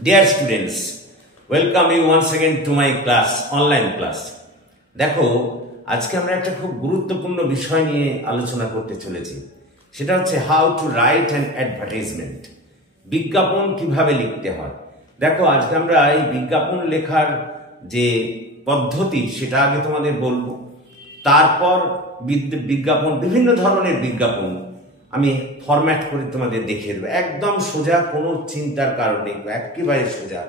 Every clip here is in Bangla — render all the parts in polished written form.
Dear students, welcome you once again to my class, online class. দেখো আজকে আমরা একটা খুব গুরুত্বপূর্ণ বিষয় নিয়ে আলোচনা করতে চলেছি। সেটা হচ্ছে how to write an advertisement. বিজ্ঞাপন কিভাবে লিখতে হয়। দেখো আজকে আমরা এই বিজ্ঞাপন লেখার যে পদ্ধতি সেটা আগে তোমাদের বলবো। তারপর বিজ্ঞাপন, বিভিন্ন ধরনের বিজ্ঞাপন আমি ফরম্যাট করে তোমাদের দেখিয়ে দেবো। একদম সোজা, কোনো চিন্তার কারণ নেই, একেবারে সোজা।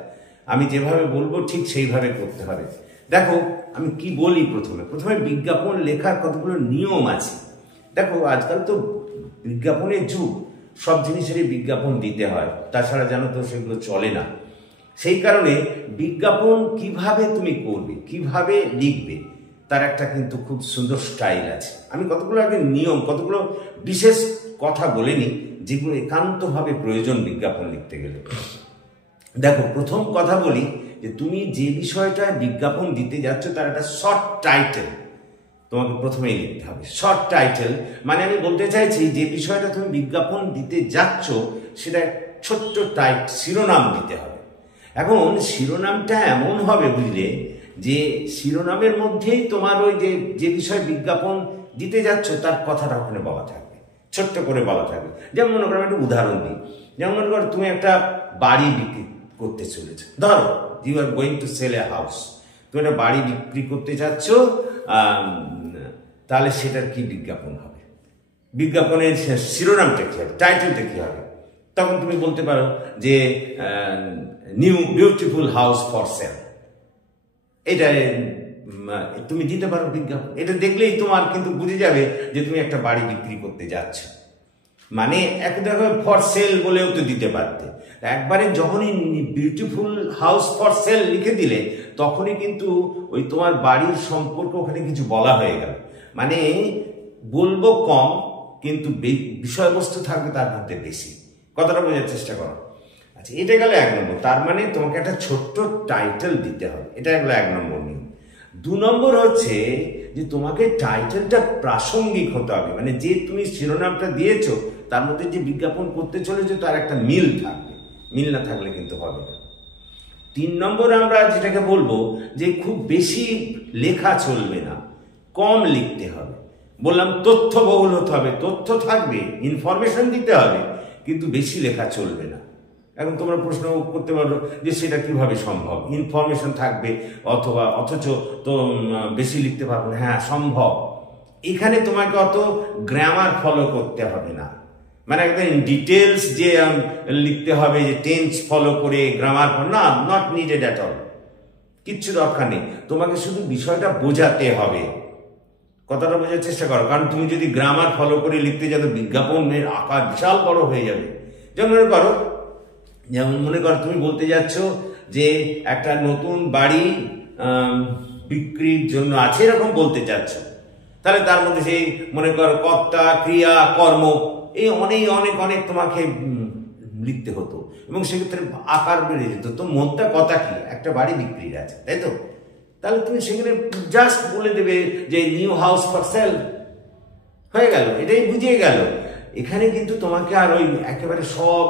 আমি যেভাবে বলবো ঠিক সেইভাবে করতে হবে। দেখো আমি কি বলি, প্রথমে বিজ্ঞাপন লেখার কতগুলো নিয়ম আছে। দেখো আজকাল তো বিজ্ঞাপনের যুগ, সব জিনিসেরই বিজ্ঞাপন দিতে হয়, তাছাড়া জানো তো সেগুলো চলে না। সেই কারণে বিজ্ঞাপন কিভাবে তুমি করবে, কিভাবে লিখবে, তার একটা কিন্তু খুব সুন্দর স্টাইল আছে। আমি কতগুলো আগে নিয়ম, কতগুলো বিশেষ কথা বলে নিই যেগুলো একান্তভাবে প্রয়োজন বিজ্ঞাপন লিখতে গেলে। দেখো প্রথম কথা বলি যে তুমি যে বিষয়টা বিজ্ঞাপন দিতে যাচ্ছ তার একটা শর্ট টাইটেল তোমাকে প্রথমেই লিখতে হবে। শর্ট টাইটেল মানে আমি বলতে চাইছি যে বিষয়টা তুমি বিজ্ঞাপন দিতে যাচ্ছ সেটা ছোট্ট শিরোনাম দিতে হবে। এখন শিরোনামটা এমন হবে বুঝলে, যে শিরোনামের মধ্যেই তোমার ওই যে বিষয় বিজ্ঞাপন দিতে যাচ্ছ তার কথাটা ওখানে বলা থাকবে, ছোট্ট করে বলা থাকবে। যেমন মনে করো, একটা উদাহরণ দিই। যেমন মনে করো তুমি একটা বাড়ি বিক্রি করতে চলেছো, ধরো you are going to sell a house. তুমি একটা বাড়ি বিক্রি করতে যাচ্ছ, তাহলে সেটার কি বিজ্ঞাপন হবে, বিজ্ঞাপনের শিরোনামটা কি হবে, টাইটেলটা কি হবে। তখন তুমি বলতে পারো যে new beautiful house for sell. এটা তুমি দিতে পারো বিজ্ঞাপন। এটা দেখলেই তোমার কিন্তু বুঝে যাবে যে তুমি একটা বাড়ি বিক্রি করতে যাচ্ছ। মানে একদম ফর সেল বলেও তো দিতে পারতে। একবারে যখনই বিউটিফুল হাউস ফর সেল লিখে দিলে তখনই কিন্তু ওই তোমার বাড়ির সম্পর্কে ওখানে কিছু বলা হয়ে গেল। মানে বলবো কম, কিন্তু বিষয়বস্তু থাকবে তার মধ্যে বেশি। কথাটা বোঝার চেষ্টা করো। আচ্ছা, এটা গেল 1 নম্বর। তার মানে তোমাকে একটা ছোট্ট টাইটেল দিতে হবে, এটা গেল 1 নম্বর নিয়ম। 2 নম্বর হচ্ছে যে তোমাকে টাইটেলটা প্রাসঙ্গিক হতে হবে। মানে যে তুমি শিরোনামটা দিয়েছো তার মধ্যে যে বিজ্ঞাপন করতে চলেছো তার একটা মিল থাকবে, মিল না থাকলে কিন্তু হবে না। 3 নম্বর আমরা যেটাকে বলবো যে খুব বেশি লেখা চলবে না, কম লিখতে হবে। বললাম তথ্যবহুল হতে হবে, তথ্য থাকবে, ইনফরমেশন দিতে হবে, কিন্তু বেশি লেখা চলবে না। এখন তোমরা প্রশ্ন করতে পারো যে সেটা কিভাবে সম্ভব, ইনফরমেশন থাকবে অথচ তো বেশি লিখতে পারবো না। হ্যাঁ সম্ভব। এখানে তোমাকে অত গ্রামার ফলো করতে হবে না, মানে একদম ডিটেলস যে লিখতে হবে, যে টেন্স ফলো করে গ্রামার না, নট নিডেড অ্যাট অল। কিচ্ছু দরকার নেই, তোমাকে শুধু বিষয়টা বোঝাতে হবে। কথাটা বোঝার চেষ্টা করো। কারণ তুমি যদি গ্রামার ফলো করে লিখতে যাও তো বিজ্ঞাপনের আকার বিশাল বড় হয়ে যাবে। যেমন মনে করো তুমি বলতে যাচ্ছ যে একটা নতুন বাড়ি বিক্রির জন্য আছে, এরকম বলতে চাচ্ছ। তাহলে তার মধ্যে সেই মনে করো কর্তা, ক্রিয়া, কর্ম, এই অনেক অনেক তোমাকে লিখতে হতো, এবং সেক্ষেত্রে আকার বেড়ে যেত। তো মোদ্দা কথা কি, একটা বাড়ি বিক্রির আছে, তাই তো? তাহলে তুমি সেখানে জাস্ট বলে দেবে যে নিউ হাউস ফর সেল, হয়ে গেল, এটাই বুঝিয়ে গেল। এখানে কিন্তু তোমাকে আর ওই একেবারে সব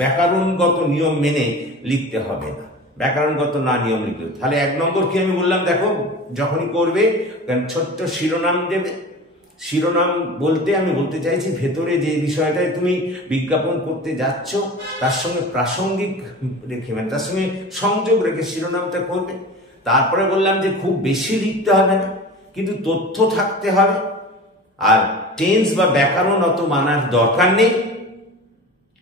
ব্যাকরণগত নিয়ম মেনে লিখতে হবে না। ব্যাকরণগত না নিয়ম লিখলে তাহলে 1 নম্বর কি আমি বললাম, দেখো যখনই করবে ছোট্ট শিরোনাম দেবে। শিরোনাম বলতে আমি বলতে চাইছি ভেতরে যে বিষয়টায় তুমি বিজ্ঞাপন করতে যাচ্ছ তার সঙ্গে প্রাসঙ্গিক রেখে, মানে তার সঙ্গে সংযোগ রেখে শিরোনামটা করবে। তারপরে বললাম যে খুব বেশি লিখতে হবে না, কিন্তু তথ্য থাকতে হবে, আর টেন্স বা ব্যাকরণ অত মানার দরকার নেই।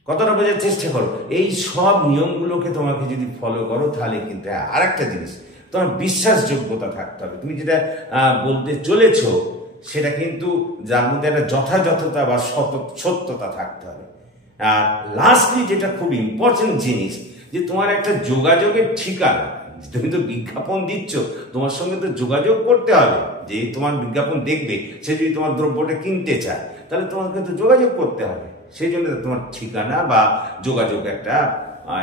কতটা বোঝার চেষ্টা করো। এই সব নিয়মগুলোকে তোমাকে যদি ফলো করো তাহলে কিন্তু আর একটা জিনিস, তোমার বিশ্বাসযোগ্যতা থাকতে হবে। তুমি যেটা বলতে চলেছ সেটা কিন্তু যার মধ্যে একটা যথাযথতা বা সত্যতা থাকতে হবে। আর লাস্টলি যেটা খুব ইম্পর্টেন্ট জিনিস, যে তোমার একটা যোগাযোগের ঠিকানা। তুমি তো বিজ্ঞাপন দিচ্ছ, তোমার সঙ্গে তো যোগাযোগ করতে হবে। যে তোমার বিজ্ঞাপন দেখবে, সে যদি তোমার দ্রব্যটা কিনতে চায় তাহলে তোমাকে তো যোগাযোগ করতে হবে। সেই জন্য তোমার ঠিকানা বা যোগাযোগ একটা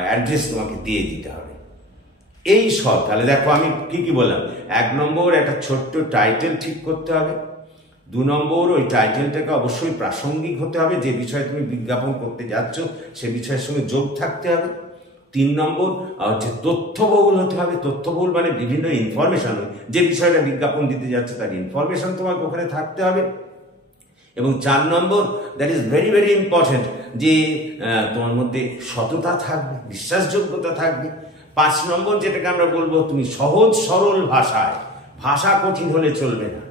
অ্যাড্রেস তোমাকে দিয়ে দিতে হবে। এই সব তাহলে দেখো আমি কি বললাম। 1 নম্বর একটা ছোট্ট টাইটেল ঠিক করতে হবে। 2 নম্বর ওই টাইটেলটাকে অবশ্যই প্রাসঙ্গিক হতে হবে, যে বিষয়ে তুমি বিজ্ঞাপন করতে যাচ্ছ সে বিষয়ের সঙ্গে যোগ থাকতে হবে। 3 নম্বর হচ্ছে তথ্যবহুল হতে হবে। তথ্যবহুল মানে বিভিন্ন ইনফরমেশন, যে বিষয়টা বিজ্ঞাপন দিতে যাচ্ছে তার ইনফরমেশন তোমাকে ওখানে থাকতে হবে। এবং 4 নম্বর, that is very very important, যে তোমার মধ্যে সততা থাকবে, বিশ্বাসযোগ্যতা থাকবে। 5 নম্বর যেটাকে আমরা বলবো, তুমি সহজ সরল ভাষায়, ভাষা কঠিন হলে চলবে না,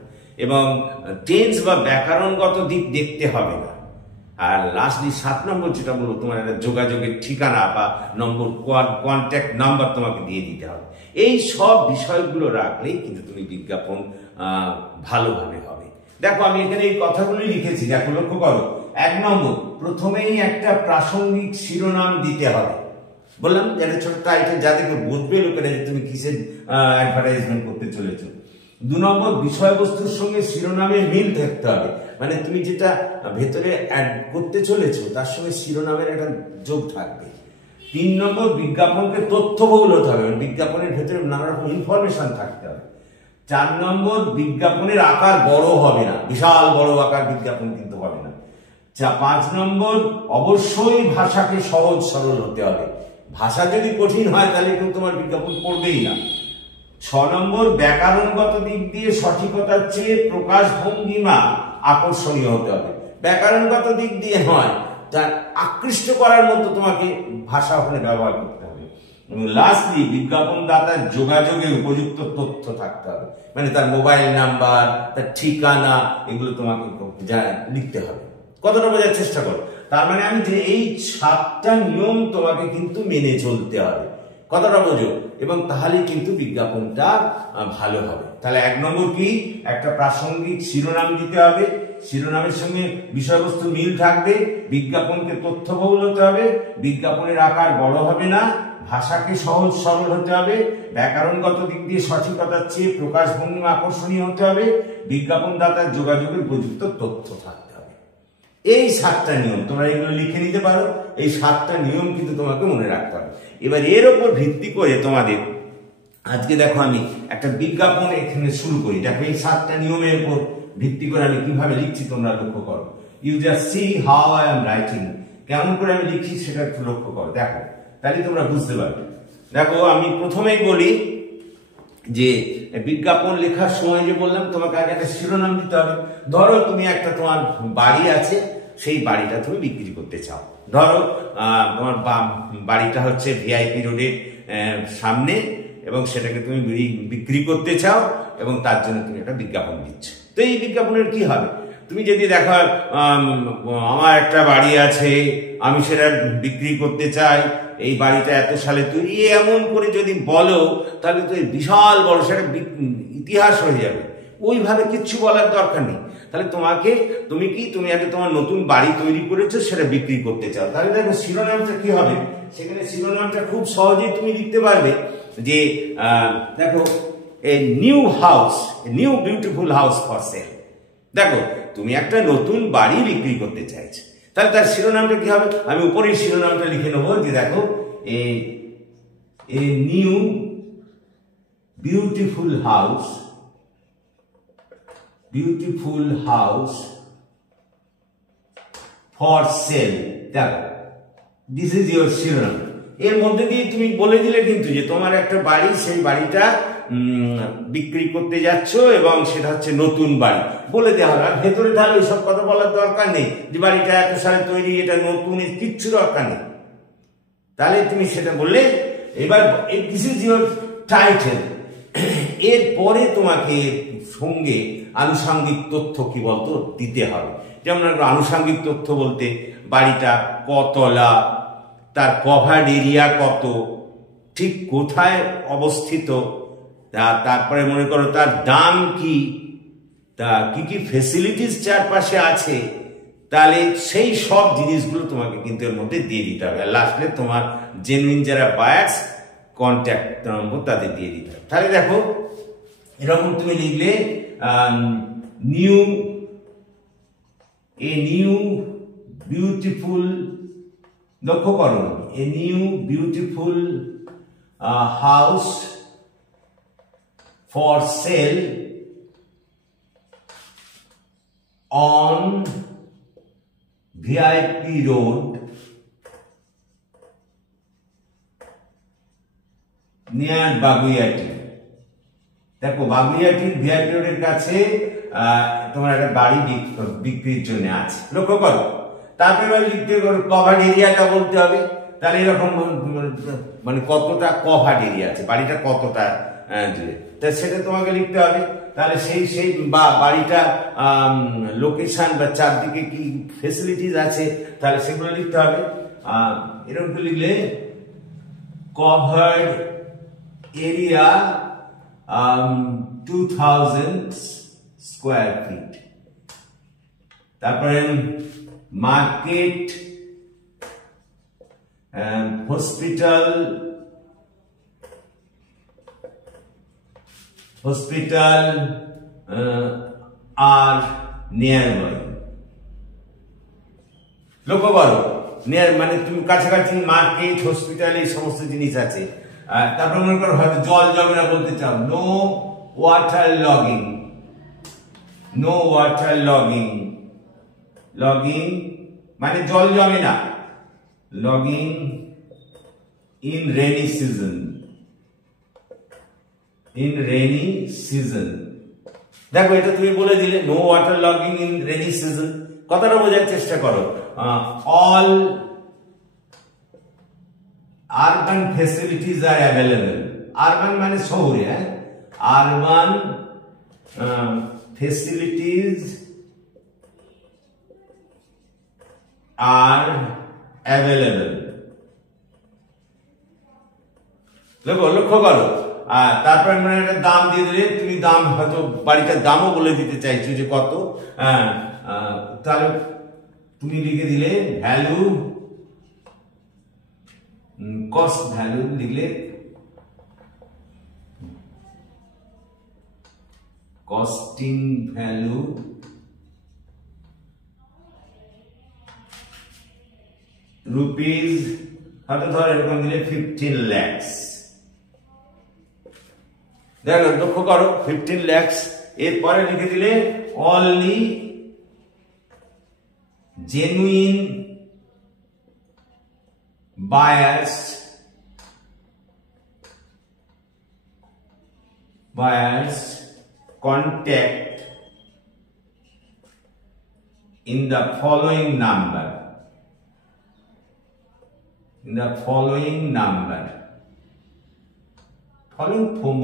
এবং টেন্স বা ব্যাকরণগত দিক দেখতে হবে না। আর লাস্টলি 7 নম্বর যেটা বলবো, তোমার একটা যোগাযোগের ঠিকানা বা নম্বর, কন্ট্যাক্ট নাম্বার তোমাকে দিয়ে দিতে হবে। এই সব বিষয়গুলো রাখলেই কিন্তু তুমি বিজ্ঞাপন ভালোভাবে হবে। দেখো আমি এখানে এই কথাগুলোই লিখেছি, দেখো লক্ষ্য করো। 1 নম্বর, প্রথমেই একটা প্রাসঙ্গিক শিরোনাম দিতে হবে। বললাম যেটা ছোট টাইটেল, যাদেরকে বুঝবে লোকেরা যে তুমি কিসের অ্যাডভার্টাইজমেন্ট করতে চলেছো। 2 নম্বর, বিষয়বস্তুর সঙ্গে শিরোনামের মিল থাকতে হবে, মানে তুমি যেটা ভেতরে অ্যাড করতে চলেছো তার সঙ্গে শিরোনামের একটা যোগ থাকবে। 3 নম্বর, বিজ্ঞাপনকে তথ্যবহুল হতে হবে, বিজ্ঞাপনের ভেতরে নানা রকম ইনফরমেশন থাকতে হবে। 4 নম্বর, বিজ্ঞাপনের আকার বড় হবে না, বিশাল বড় আকার বিজ্ঞাপন কিন্তু হবে না। 5 নম্বর, অবশ্যই ভাষাকে সহজ সরল হতে হবে, ভাষা যদি কঠিন হয় তাহলে কিন্তু তোমার বিজ্ঞাপন পড়বেই না। 6 নম্বর, ব্যাকরণগত দিক দিয়ে সঠিকতার চেয়ে প্রকাশভঙ্গিমা আকর্ষণীয় হতে হবে, ব্যাকরণগত দিক দিয়ে নয়, তার আকৃষ্ট করার মতো তোমাকে ভাষা ওখানে ব্যবহার করতে হবে। এবং লাস্টলি, বিজ্ঞাপন দাতার যোগাযোগের উপযুক্ত তথ্য থাকতে হবে, মানে তার মোবাইল নাম্বার, তার ঠিকানা, এগুলো তোমাকে লিখতে হবে। কতটা বোঝার চেষ্টা করো। তার মানে আমি যে এই 7টা নিয়ম তোমাকে কিন্তু মেনে চলতে হবে, কতটা বোঝো, এবং তাহলেই কিন্তু বিজ্ঞাপনটা ভালো হবে। তাহলে 1 নম্বর কি, একটা প্রাসঙ্গিক শিরোনাম দিতে হবে, শিরোনামের সঙ্গে বিষয়বস্তু মিল থাকবে, বিজ্ঞাপনকে তথ্যবহুল হতে হবে, বিজ্ঞাপনের আকার বড় হবে না, ভাষাকে সহজ সরল হতে হবে, ব্যাকরণগত দিক দিয়ে সঠিকতার চেয়ে প্রকাশভঙ্গিমা আকর্ষণীয় হতে হবে, বিজ্ঞাপন দাতার যোগাযোগের উপযুক্ত তথ্য থাকতে হবে। এই 7টা নিয়ম তোমরা এগুলো লিখে নিতে পারো, এই 7টা নিয়ম কিন্তু তোমাকে মনে রাখতে হবে। এবার এর উপর ভিত্তি করে তোমাদের আজকে দেখো আমি একটা বিজ্ঞাপন এখানে শুরু করি। দেখো এই 7টা নিয়মের উপর ভিত্তি করে আমি কিভাবে লিখছি তোমরা লক্ষ্য করো। You just see how I am writing, কেমন করে আমি লিখছি সেটা একটু লক্ষ্য করো, দেখো তাহলে তোমরা বুঝতে পারবে। দেখো আমি প্রথমেই বলি যে বিজ্ঞাপন লেখার সময় যে বললাম তোমাকে আগে একটা শিরোনাম দিতে হবে। ধরো তুমি একটা, তোমার বাড়ি আছে, সেই বাড়িটা তুমি বিক্রি করতে চাও। ধরো তোমার বাড়িটা হচ্ছে ভিআইপি রোডের সামনে, এবং সেটাকে তুমি বিক্রি করতে চাও, এবং তার জন্য তুমি একটা বিজ্ঞাপন দিচ্ছ। তো এই বিজ্ঞাপনের কি হবে, তুমি যদি দেখো আমার একটা বাড়ি আছে, আমি সেটা বিক্রি করতে চাই, এই বাড়িটা এত সালে তৈরি, এমন করে যদি বলো তাহলে তো এই বিশাল বড় সেটা ইতিহাস হয়ে যাবে। ওইভাবে কিচ্ছু বলার দরকার নেই। তাহলে তুমি একটা তোমার নতুন বাড়ি তৈরি করেছো, সেটা বিক্রি করতে চাও, তাহলে দেখো শিরোনামটা কি হবে, সেখানে শিরোনামটা খুব সহজেই তুমি লিখতে পারবে যে দেখো a new house, new beautiful house for sell. দেখো তুমি একটা নতুন বাড়ি বিক্রি করতে চাইছো, তাহলে তার শিরোনামটা কি হবে, আমি উপরের শিরোনামটা লিখে নেবো যে দেখো এ new beautiful house, beautiful house for sell. দেখো দিস ইজ ইউর শিরোনাম। এর মধ্যে দিয়ে তুমি বলে দিলে কিন্তু যে তোমার একটা বাড়ি, সেই বাড়িটা বিক্রি করতে যাচ্ছ, এবং সেটা হচ্ছে নতুন বাড়ি বলে দেওয়া হবে। আর ভেতরে তাহলে ওইসব কথা বলার দরকার নেই যে বাড়িটা এত সালে তৈরি, এটা নতুন, কিচ্ছু দরকার নেই। তাহলে তুমি সেটা বললে, এবার দিস ইজ ইউর টাইটেল। এরপরে তোমাকে সঙ্গে আনুষঙ্গিক তথ্য কি বলতো দিতে হবে। যেমন আনুষঙ্গিক তথ্য বলতে বাড়িটা কতলা, তার কভার্ড এরিয়া কত, ঠিক কোথায় অবস্থিত, তারপরে মনে করো তার দাম কি, তা কি কি ফেসিলিটিস চারপাশে আছে, তাহলে সেই সব জিনিসগুলো তোমাকে কিন্তু এর মধ্যে দিয়ে দিতে হবে। আর লাস্টে তোমার জেনুইন যারা বায়ার্স, কন্ট্যাক্ট নম্বর তাদের দিয়ে দিতে হবে। তাহলে দেখো এরকম তুমি লিখলে নিউ বিউটিফুল, লক্ষ্য করো, এ new beautiful house for sell on VIP Road near Baguiati. দেখো বাগুইয়াটির ভিআইপি রোডের কাছে তোমার একটা বাড়ি বিক্রির জন্য আছে, লক্ষ্য করো। তারপরে লিখতে কভার্ড এরিয়াটা বলতে হবে। তাহলে এরকম মানে কতটা কভার্ড এরিয়া আছে, বাড়িটা কতটা জুড়ে, তা সেটা তোমাকে লিখতে হবে। তাহলে সেই বা বাড়িটা লোকেশন বা চারদিকে কি ফেসিলিটিস আছে, তাহলে সেগুলো লিখতে হবে। এরকম লিখলে কভার্ড এরিয়া 2000 স্কোয়ার ফিট। তারপরে market, hospital are nearby. লক্ষ্য করো, নিয়ার মানে তুমি কাছাকাছি মার্কেট, হসপিটাল এই সমস্ত জিনিস আছে। তারপর মনে করো হয়তো জল জমে না বলতে চাও, no water logging. No water logging, logging মানে জল জমে না, logging in rainy season. In rainy season, দেখো এটা তুমি বলে দিলে, no water logging in rainy season. কথাটা বোঝার চেষ্টা করো। All urban facilities are available. Urban মানে শহরে, আরবান ফেসিলিটিস আর অ্যাভেলেবল। লক্ষ্য করো। তারপরে মানে একটা দাম দিয়ে দিলে, তুমি দাম হয়তো বাড়িটার দামও বলে দিতে চাইছো যে কত, তাহলে তুমি লিখে দিলে ভ্যালু, কস্ট ভ্যালু লিখলে, কস্টিং ভ্যালু রুপিস, হয়তো ধর এরকম দিলে 15 lakhs। দেখো লক্ষ্য করো 15 lakhs। এরপরে লিখে দিলে only genuine buyers contact in the following number. Following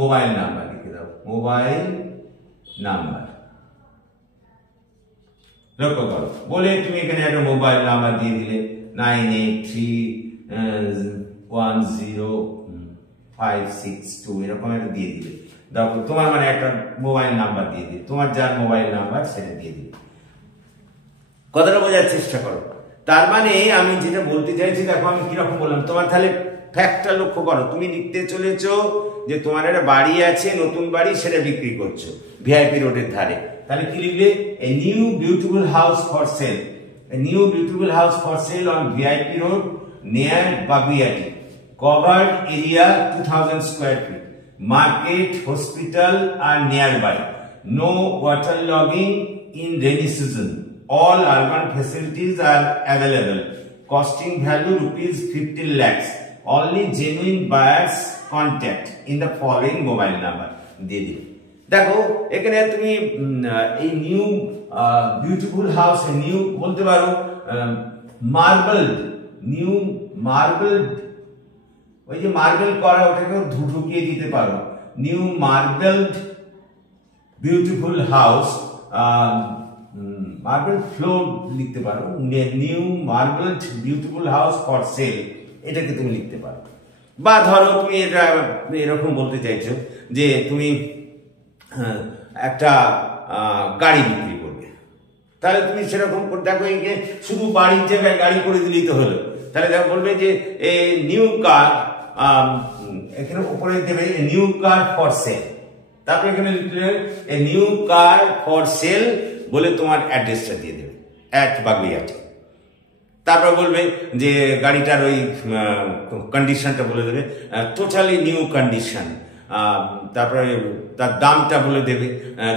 mobile number লিখে দাও, মোবাইল নাম্বার। লক্ষ্য করো, বলে তুমি এখানে একটা মোবাইল নাম্বার দিয়ে দিলে 98310562, এরকম একটা দিয়ে দিলে। দেখো তোমার মানে একটা মোবাইল নাম্বার দিয়ে দিলে, তোমার যার মোবাইল নাম্বার সেটা দিয়ে দিলে। কথাটা বোঝার চেষ্টা করো। তার মানে আমি যেটা বলতে চাইছি, দেখো আমি কিরকম বললাম, তোমার তাহলে ফ্যাক্টটা লক্ষ্য করো। তুমি লিখতে চলেছো যে তোমার একটা বাড়ি আছে, নতুন বাড়ি, সেটা বিক্রি করছো ভিআইপি রোডের ধারে। তাহলে কি লিখলে, a new beautiful house for sale. A new beautiful house for sale on VIP road near Baguiati, covered area 2000 square feet, market, hospital are nearby, no water logging in rainy season, all urban facilities are available, costing value rupees 15 lakhs, only genuine buyers contact in the following mobile number দিয়ে দিবে। দেখো এখানে তুমি এই নিউ বিউটিফুল হাউস, নিউ বলতে পারো মার্বেল, নিউ মার্বেল, ওই যে মার্বেল করা ওটাকেও ঢুকিয়ে দিতে পারো, new marbled beautiful house, marble floor লিখতে পারো, new marbled beautiful house for sale, এটাকে তুমি লিখতে পারো। বা ধরো তুমি এটা এরকম বলতে চাইছো যে তুমি একটা গাড়ি বিক্রি করবে, তাহলে তুমি সেরকম দেখো একে শুধু বাড়ির জায়গায় গাড়ি করে দিলেই তো হলো। তাহলে দেখো বলবে যে এ নিউ কার, এখানে উপরে দেবে নিউ কার ফর সেল, তারপরে এখানে লিখলে a new car for sale বলে তোমার অ্যাড্রেসটা দিয়ে দেবে, অ্যাট বাগুইয়াটি। তারপর বলবে যে গাড়িটার ওই কন্ডিশনটা বলে দেবে, টোটালি নিউ কন্ডিশন। তারপরে তার দামটা বলে দেবে,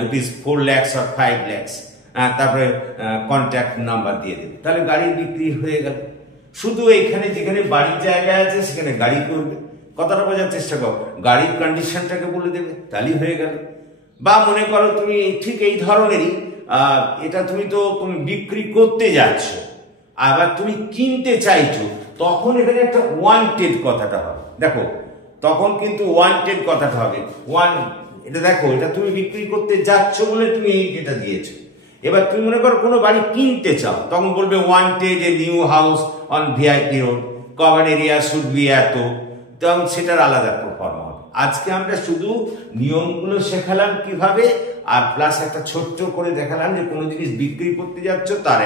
রুপিস 4 lakhs or 5 lakhs। তারপরে কন্ট্যাক্ট নাম্বার দিয়ে দেবে। তাহলে গাড়ি বিক্রি হয়ে গেল। শুধু এখানে যেখানে বাড়ির জায়গা আছে সেখানে গাড়ি করবে, কথাটা বোঝার চেষ্টা করো, গাড়ির কন্ডিশনটাকে বলে দেবে, তাহলেই হয়ে গেল। বা মনে করো তুমি ঠিক এই ধরনেরই এটা তুমি বিক্রি করতে যাচ্ছ, আবার তুমি কিনতে চাইছো, তখন এখানে একটা ওয়ান্টেড কথাটা হবে। দেখো তখন কিন্তু ওয়ান্টেড কথাটা হবে। এটা দেখো, এটা তুমি বিক্রি করতে যাচ্ছ বলে তুমি এটা দিয়েছো। এবার তুমি মনে করো কোনো বাড়ি কিনতে চাও, তখন বলবে wanted a new house on VIP road, cover area should be এত, তখন সেটার আলাদা ফর্ম হবে। আজকে আমরা শুধু নিয়মগুলো শেখালাম কিভাবে, আর প্লাস একটা ছোট্ট করে দেখালাম যে কোনো জিনিস বিক্রি করতে যাচ্ছ তার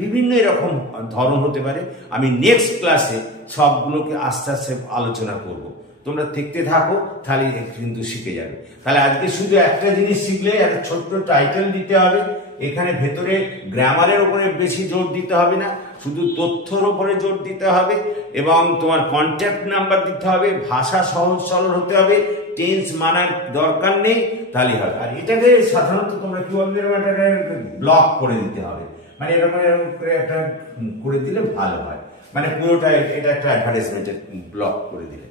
বিভিন্ন এরকম ধরন হতে পারে। আমি নেক্সট ক্লাসে সবগুলোকে আস্তে আস্তে আলোচনা করব, তোমরা দেখতে থাকো, তাহলে কিন্তু শিখে যাবে। তাহলে আজকে শুধু একটা জিনিস শিখলে একটা ছোট্ট টাইটেল দিতে হবে, এখানে ভেতরে গ্রামারের উপরে বেশি জোর দিতে হবে না, শুধু তথ্যর উপরে জোর দিতে হবে, এবং তোমার কন্ট্যাক্ট নাম্বার দিতে হবে, ভাষা সহজ সরল হতে হবে, টেন্স মানার দরকার নেই, তাহলে হবে। আর এটাকে সাধারণত তোমরা কি বলবে, ব্লক করে দিতে হবে, মানে এরকম করে একটা করে দিলে ভালো হয়, মানে পুরোটা এটা একটা অ্যাডভার্টাইজমেন্টের ব্লক করে দিলে।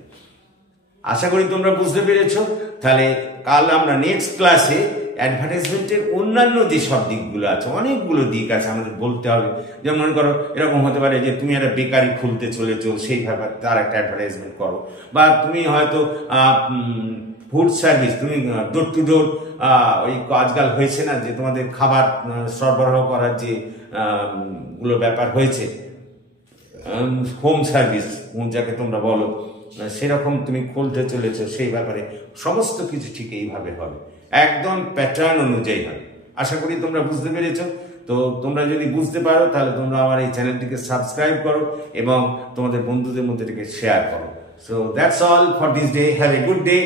আশা করি তোমরা বুঝতে পেরেছো। তাহলে কাল আমরা নেক্সট ক্লাসে অ্যাডভার্টাইজমেন্টের অন্যান্য যে সব দিকগুলো আছে, অনেকগুলো দিক আছে আমাদের বলতে হবে। যেমন মনে করো এরকম হতে পারে যে তুমি একটা বেকারি খুলতে চলেছো, সেইভাবে তার একটা অ্যাডভার্টাইজমেন্ট করো, বা তুমি হয়তো ফুড সার্ভিস, তুমি ডোর টু ডোর, ওই আজকাল হয়েছে না যে তোমাদের খাবার সরবরাহ করার যে গুলো ব্যাপার হয়েছে, হোম সার্ভিস যাকে তোমরা বলো, সেরকম তুমি খুলতে চলেছো, সেই ব্যাপারে সমস্ত কিছু ঠিক এইভাবে হবে, একদম প্যাটার্ন অনুযায়ী হবে। আশা করি তোমরা বুঝতে পেরেছো। তো তোমরা যদি বুঝতে পারো তাহলে তোমরা আমার এই চ্যানেলটিকে সাবস্ক্রাইব করো এবং তোমাদের বন্ধুদের মধ্যে এটাকে শেয়ার করো। So that's all for this day. Have a good day.